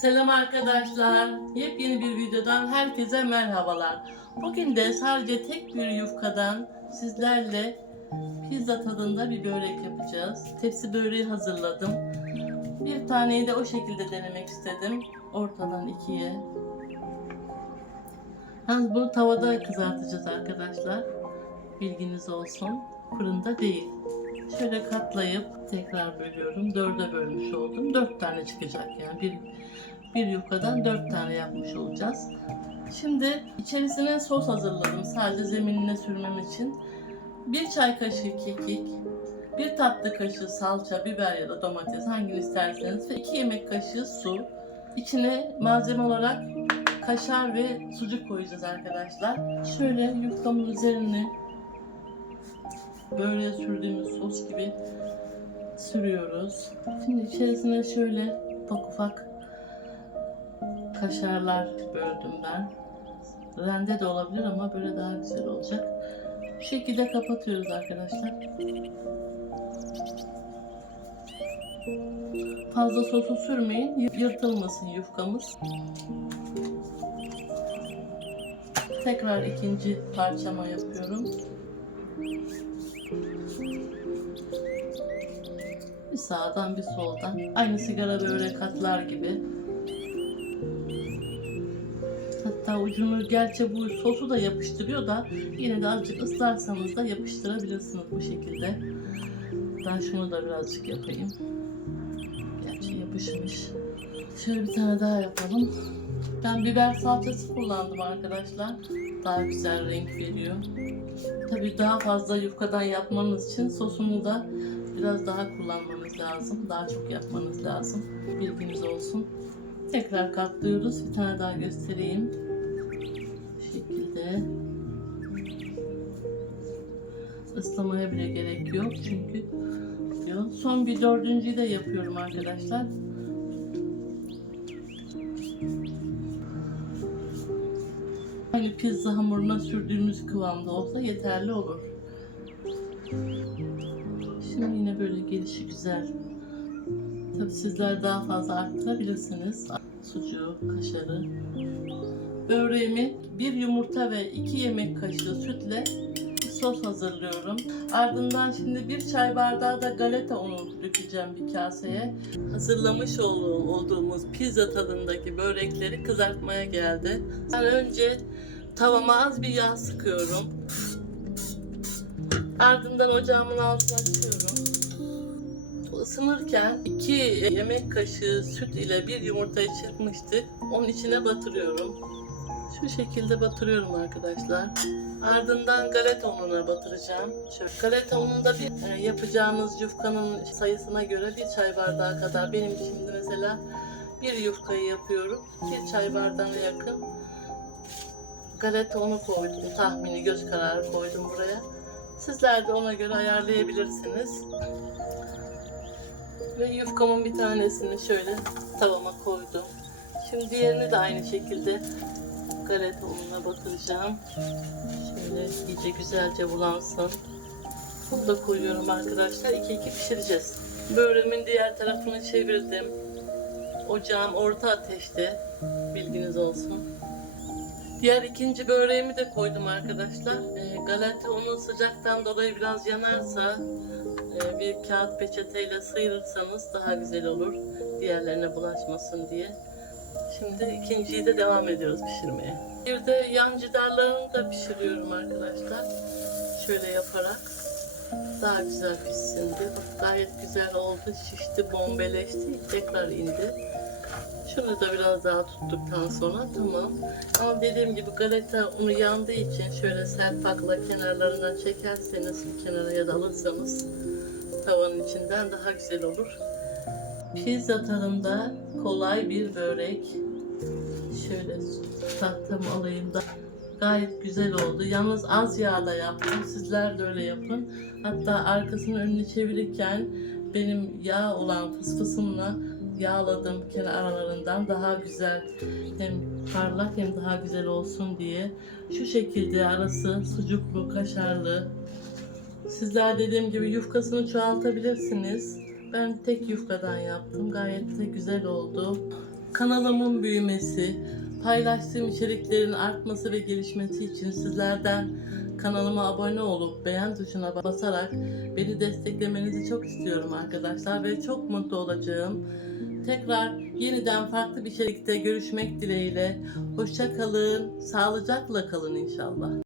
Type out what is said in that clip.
Selam arkadaşlar. Yepyeni bir videodan herkese merhabalar. Bugün de sadece tek bir yufkadan sizlerle pizza tadında bir börek yapacağız. Tepsi böreği hazırladım. Bir taneyi de o şekilde denemek istedim. Ortadan ikiye. Yalnız bunu tavada kızartacağız arkadaşlar. Bilginiz olsun. Fırında değil. Şöyle katlayıp tekrar bölüyorum. Dörde bölmüş oldum. Dört tane çıkacak yani. Bir, bir yufkadan dört tane yapmış olacağız. Şimdi içerisine sos hazırladım. Sadece zeminine sürmem için. Bir çay kaşığı kekik, bir tatlı kaşığı salça, biber ya da domates hangini isterseniz ve iki yemek kaşığı su. İçine malzeme olarak kaşar ve sucuk koyacağız arkadaşlar. Şöyle yufkamın üzerine böyle sürdüğümüz sos gibi sürüyoruz. Şimdi içerisine şöyle ufak ufak kaşarlar böldüm ben. Rende de olabilir ama böyle daha güzel olacak. Bu şekilde kapatıyoruz arkadaşlar. Fazla sosu sürmeyin, yırtılmasın yufkamız. Tekrar ikinci parçama yapıyorum. Bir sağdan bir soldan. Aynı sigara börek katlar gibi. Hatta ucunu gerçi bu sosu da yapıştırıyor da yine de azıcık ıslarsanız da yapıştırabilirsiniz bu şekilde. Ben şunu da birazcık yapayım. Gerçi yapışmış. Şöyle bir tane daha yapalım. Ben biber salçası kullandım arkadaşlar. Daha güzel renk veriyor. Tabii daha fazla yufkadan yapmanız için sosunu da biraz daha kullanmanız lazım. Daha çok yapmanız lazım. Bilginiz olsun. Tekrar katlıyoruz. Bir tane daha göstereyim. Şekilde. Islamaya bile gerek yok çünkü. Son bir dördüncüyü de yapıyorum arkadaşlar. Hani pizza hamuruna sürdüğümüz kıvamda olsa yeterli olur. Şimdi yine böyle gelişi güzel. Tabii sizler daha fazla arttırabilirsiniz. Sucuğu, kaşarı. Böreğimi bir yumurta ve iki yemek kaşığı sütle sos hazırlıyorum. Ardından şimdi bir çay bardağı da galeta unu dökeceğim bir kaseye. Hazırlamış ol- olduğumuz pizza tadındaki börekleri kızartmaya geldi. Ben önce tavama az bir yağ sıkıyorum. Ardından ocağımın altına açıyorum. Isınırken iki yemek kaşığı süt ile bir yumurtayı çırpmıştık. Onun içine batırıyorum. Şu şekilde batırıyorum arkadaşlar. Ardından galeta ununa batıracağım. Şöyle galeta ununda bir e, yapacağımız yufkanın sayısına göre bir çay bardağı kadar. Benim şimdi mesela bir yufkayı yapıyorum. Bir çay bardağına yakın galeta unu koydum. Tahmini göz kararı koydum buraya. Sizler de ona göre ayarlayabilirsiniz. Ve yufkamın bir tanesini şöyle tavama koydum. Şimdi diğerini de aynı şekilde galeta ununa batıracağım. Şöyle iyice güzelce bulansın. Bunu da koyuyorum arkadaşlar. İki iki pişireceğiz. Böreğimin diğer tarafını çevirdim. Ocağım orta ateşte. Bilginiz olsun. Diğer ikinci böreğimi de koydum arkadaşlar. E, galeta unu sıcaktan dolayı biraz yanarsa e, bir kağıt peçeteyle sıyırırsanız daha güzel olur. Diğerlerine bulaşmasın diye. Şimdi ikinciyi de devam ediyoruz pişirmeye. Bir de yan cidarlarını da pişiriyorum arkadaşlar. Şöyle yaparak daha güzel pişsin diye. Gayet güzel oldu. Şişti, bombeleşti. Tekrar indi. Şunu da biraz daha tuttuktan sonra tamam. Ama dediğim gibi galeta unu yandığı için şöyle serpakla kenarlarından çekerseniz bir kenara ya da alırsanız tavanın içinden daha güzel olur. Pizza tadında kolay bir börek. Şöyle tahtamı alayım da gayet güzel oldu. Yalnız az yağda yaptım. Sizler de öyle yapın. Hatta arkasını önünü çevirirken benim yağ olan fısfısımla yağladım kenar aralarından daha güzel hem parlak hem daha güzel olsun diye. Şu şekilde arası sucuklu, kaşarlı. Sizler dediğim gibi yufkasını çoğaltabilirsiniz. Ben tek yufkadan yaptım. Gayet de güzel oldu. kanalımın büyümesi, paylaştığım içeriklerin artması ve gelişmesi için sizlerden kanalıma abone olup beğen tuşuna basarak beni desteklemenizi çok istiyorum arkadaşlar ve çok mutlu olacağım. Tekrar yeniden farklı bir içerikte görüşmek dileğiyle. Hoşça kalın, sağlıcakla kalın inşallah.